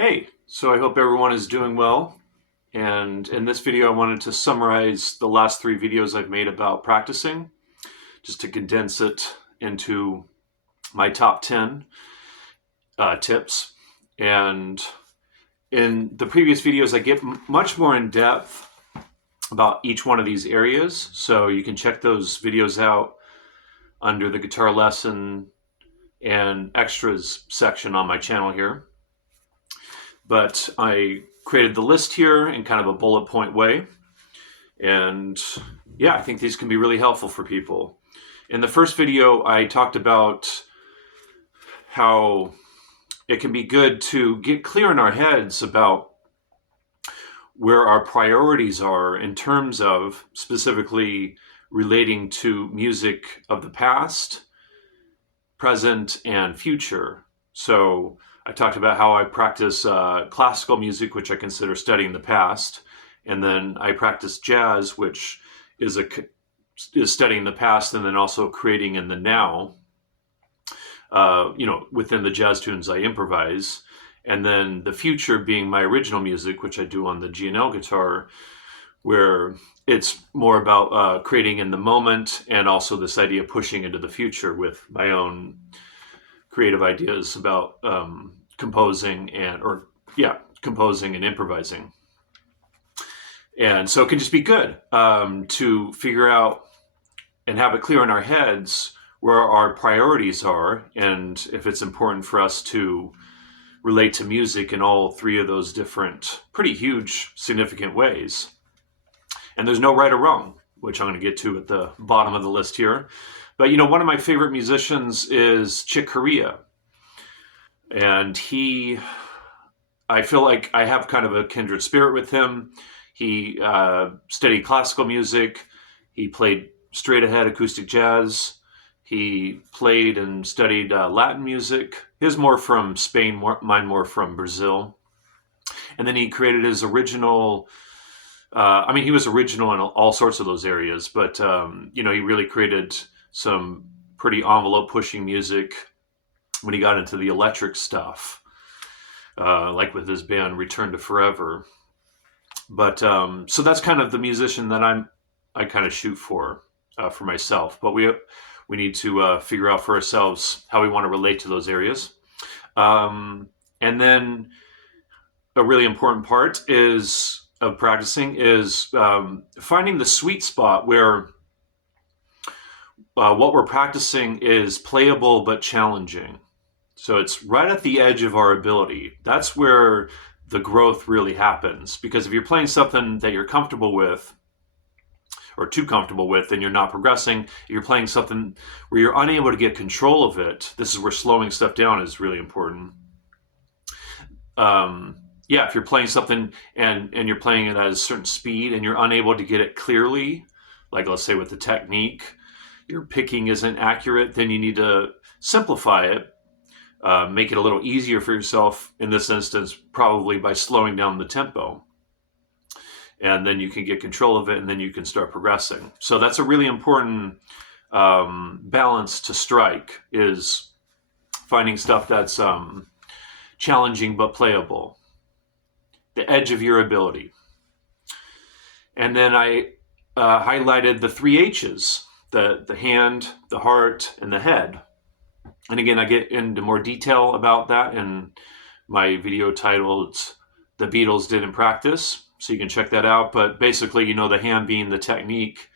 Hey, so I hope everyone is doing well. And in this video, I wanted to summarize the last three videos I've made about practicing, just to condense it into my top 10 tips. And in the previous videos, I get much more in depth about each one of these areas. So you can check those videos out under the guitar lesson and extras section on my channel here. But I created the list here in kind of a bullet point way. And yeah, I think these can be really helpful for people. In the first video, I talked about how it can be good to get clear in our heads about where our priorities are in terms of specifically relating to music of the past, present, and future. So I talked about how I practice classical music, which I consider studying the past, and then I practice jazz, which is studying the past and then also creating in the now. Within the jazz tunes I improvise, and then the future being my original music, which I do on the G&L guitar, where it's more about creating in the moment and also this idea of pushing into the future with my own creative ideas about composing and improvising. And so it can just be good to figure out and have it clear in our heads where our priorities are, and if it's important for us to relate to music in all three of those different, pretty huge, significant ways. And there's no right or wrong, which I'm going to get to at the bottom of the list here. But one of my favorite musicians is Corea. And I feel like I have kind of a kindred spirit with him. He studied classical music. He played straight ahead acoustic jazz. He played and studied Latin music. His more from Spain, mine more from Brazil. And then he created his original, he was original in all sorts of those areas, but, he really created some pretty envelope pushing music when he got into the electric stuff, like with his band Return to Forever. But, so that's kind of the musician that I kind of shoot for myself. But we need to figure out for ourselves how we want to relate to those areas. And then a really important part of practicing is finding the sweet spot where what we're practicing is playable but challenging. So it's right at the edge of our ability. That's where the growth really happens. Because if you're playing something that you're comfortable with, or too comfortable with, then you're not progressing. If you're playing something where you're unable to get control of it, this is where slowing stuff down is really important. If you're playing something and you're playing it at a certain speed and you're unable to get it clearly, like let's say with the technique, your picking isn't accurate, then you need to simplify it, make it a little easier for yourself, in this instance, probably by slowing down the tempo. And then you can get control of it, and then you can start progressing. So that's a really important balance to strike, is finding stuff that's challenging but playable, the edge of your ability. And then I highlighted the three H's, the hand, the heart, and the head. And again, I get into more detail about that in my video titled The Beatles Didn't Practice. So you can check that out. But basically, the hand being the technique,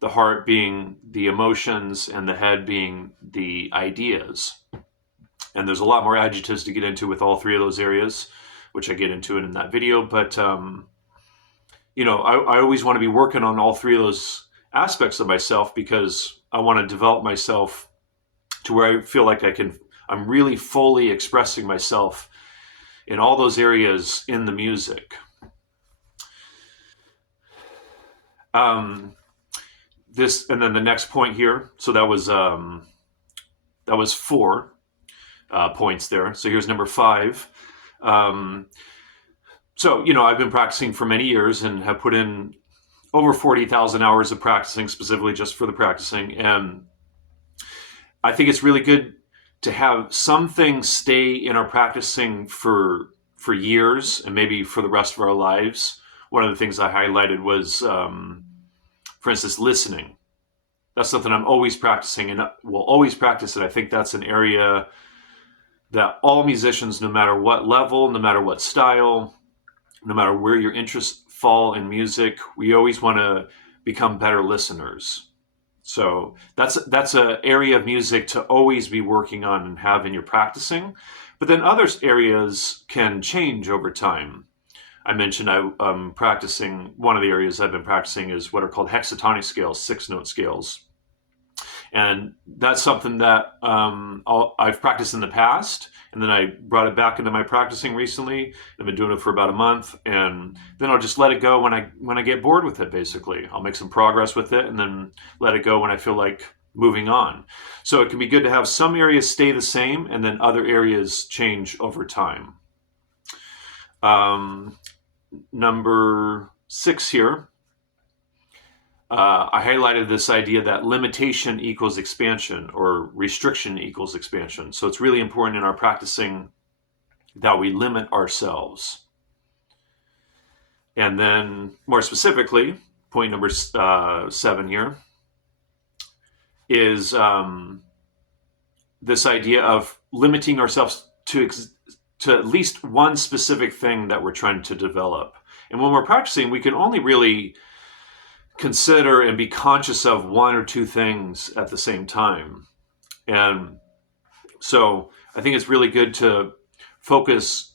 the heart being the emotions, and the head being the ideas. And there's a lot more adjectives to get into with all three of those areas, which I get into in that video. But, I always want to be working on all three of those aspects of myself, because I want to develop myself to where I feel like I'm really fully expressing myself in all those areas in the music. And then the next point here. So that was 4 points there. So here's number 5. So I've been practicing for many years and have put in over 40,000 hours of practicing, specifically just for the practicing. And I think it's really good to have some things stay in our practicing for for years and maybe for the rest of our lives. One of the things I highlighted was, for instance, listening. That's something I'm always practicing and will always practice it. I think that's an area that all musicians, no matter what level, no matter what style, no matter where your interests fall in music, we always want to become better listeners. So that's an area of music to always be working on and have in your practicing. But then other areas can change over time. I mentioned I'm practicing, one of the areas I've been practicing is what are called hexatonic scales, 6-note scales. And that's something that I've practiced in the past, and then I brought it back into my practicing recently. I've been doing it for about a month, and then I'll just let it go when I get bored with it. Basically, I'll make some progress with it, and then let it go when I feel like moving on. So it can be good to have some areas stay the same, and then other areas change over time. Number 6 here. I highlighted this idea that limitation equals expansion or restriction equals expansion. So it's really important in our practicing that we limit ourselves. And then more specifically, point number 7 here is this idea of limiting ourselves to at least one specific thing that we're trying to develop. And when we're practicing, we can only really consider and be conscious of one or two things at the same time. And so I think it's really good to focus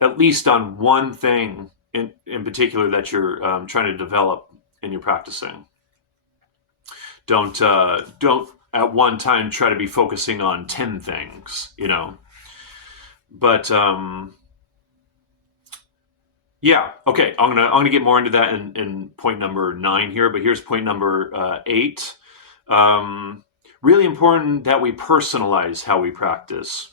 at least on one thing in particular that you're trying to develop in your practicing. Don't at one time try to be focusing on 10 things, But yeah, okay. I'm gonna get more into that in point number 9 here, but here's point number 8. Really important that we personalize how we practice.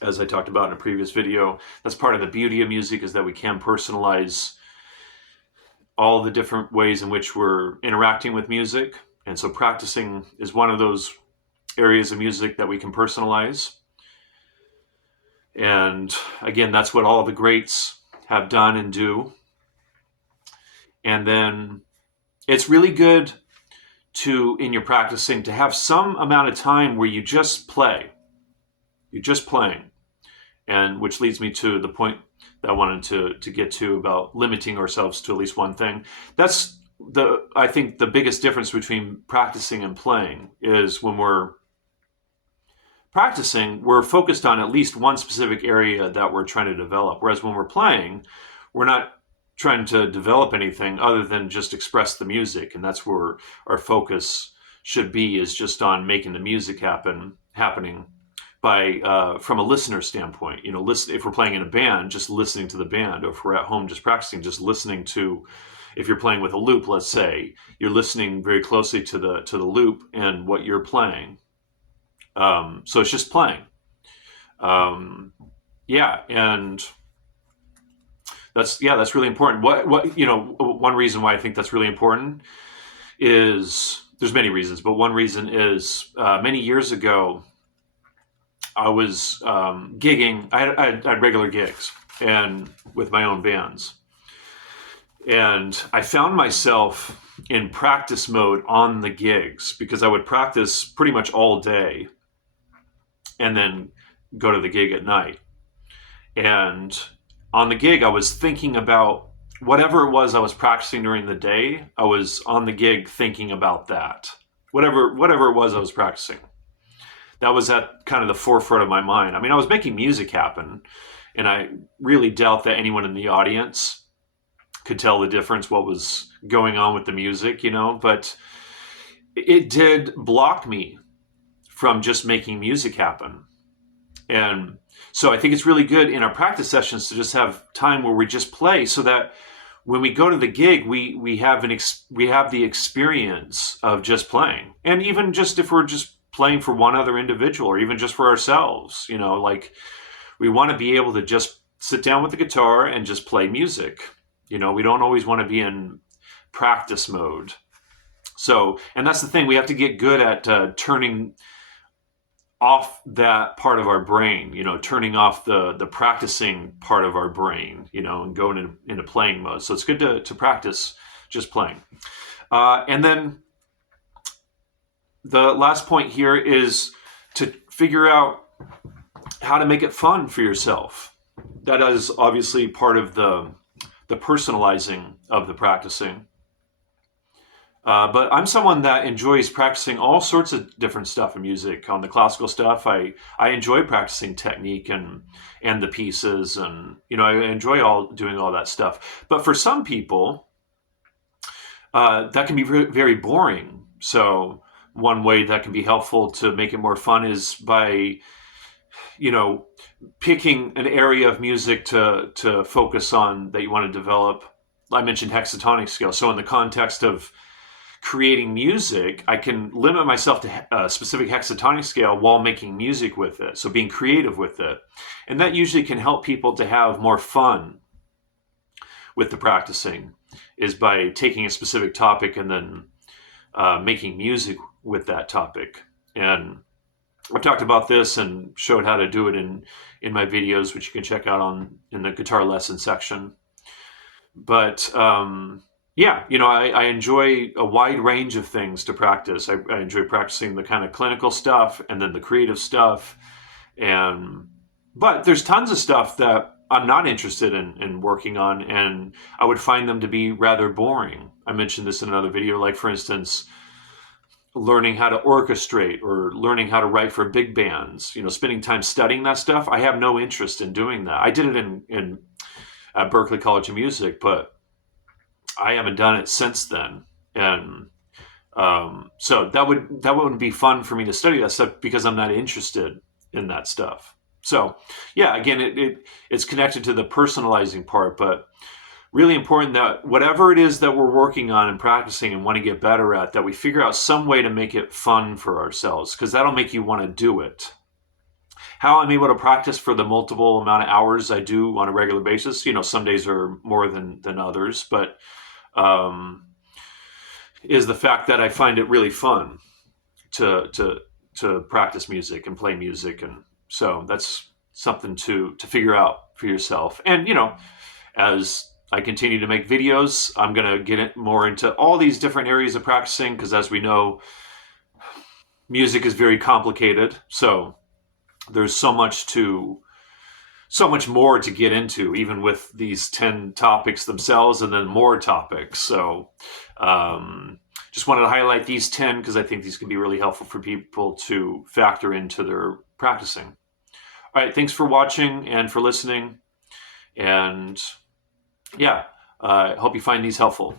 As I talked about in a previous video, that's part of the beauty of music, is that we can personalize all the different ways in which we're interacting with music. And so practicing is one of those areas of music that we can personalize. And again, that's what all the greats have done and do. And then it's really good to, in your practicing, to have some amount of time where you just play. You're just playing. And which leads me to the point that I wanted to get to about limiting ourselves to at least one thing. That's I think the biggest difference between practicing and playing is when we're practicing, we're focused on at least one specific area that we're trying to develop. Whereas when we're playing, we're not trying to develop anything other than just express the music. And that's where our focus should be, is just on making the music happening by, from a listener standpoint. Listen, if we're playing in a band, just listening to the band, or if we're at home just practicing, just listening to, if you're playing with a loop, let's say, you're listening very closely to the loop and what you're playing. So it's just playing. And that's really important. One reason why I think that's really important is, there's many reasons, but one reason is many years ago, I was gigging. I had regular gigs and with my own bands. And I found myself in practice mode on the gigs, because I would practice pretty much all day and then go to the gig at night. And on the gig, I was thinking about whatever it was I was practicing during the day. I was on the gig thinking about that. Whatever it was I was practicing. That was at kind of the forefront of my mind. I mean, I was making music happen, and I really doubt that anyone in the audience could tell the difference, what was going on with the music, but it did block me from just making music happen. And so I think it's really good in our practice sessions to just have time where we just play, so that when we go to the gig, we have the experience of just playing. And even just if we're just playing for one other individual, or even just for ourselves, we want to be able to just sit down with the guitar and just play music. We don't always want to be in practice mode. So, and that's the thing, we have to get good at turning off that part of our brain, turning off the practicing part of our brain, and going into playing mode. So it's good to practice just playing. And then the last point here is to figure out how to make it fun for yourself. That is obviously part of the personalizing of the practicing. But I'm someone that enjoys practicing all sorts of different stuff in music. On the classical stuff, I enjoy practicing technique and the pieces, and I enjoy doing all that stuff. But for some people, that can be very boring. So one way that can be helpful to make it more fun is by picking an area of music to focus on that you want to develop. I mentioned hexatonic scale. So in the context of creating music, I can limit myself to a specific hexatonic scale while making music with it. So being creative with it. And that usually can help people to have more fun with the practicing, is by taking a specific topic and then making music with that topic. And I've talked about this and showed how to do it in my videos, which you can check out in the guitar lesson section. But yeah, I enjoy a wide range of things to practice. I enjoy practicing the kind of clinical stuff and then the creative stuff. But there's tons of stuff that I'm not interested in working on, and I would find them to be rather boring. I mentioned this in another video, like for instance, learning how to orchestrate or learning how to write for big bands, spending time studying that stuff. I have no interest in doing that. I did it at Berklee College of Music, but I haven't done it since then. And so that wouldn't be fun for me to study that stuff because I'm not interested in that stuff. So yeah, again, it's connected to the personalizing part, but really important that whatever it is that we're working on and practicing and want to get better at, that we figure out some way to make it fun for ourselves, because that'll make you want to do it. How I'm able to practice for the multiple amount of hours I do on a regular basis, some days are more than others, but is the fact that I find it really fun to practice music and play music. And so that's something to figure out for yourself. And, as I continue to make videos, I'm going to get more into all these different areas of practicing, because as we know, music is very complicated. So there's so much more to get into, even with these 10 topics themselves and then more topics. So just wanted to highlight these 10 because I think these can be really helpful for people to factor into their practicing. All right, thanks for watching and for listening. And yeah, I hope you find these helpful.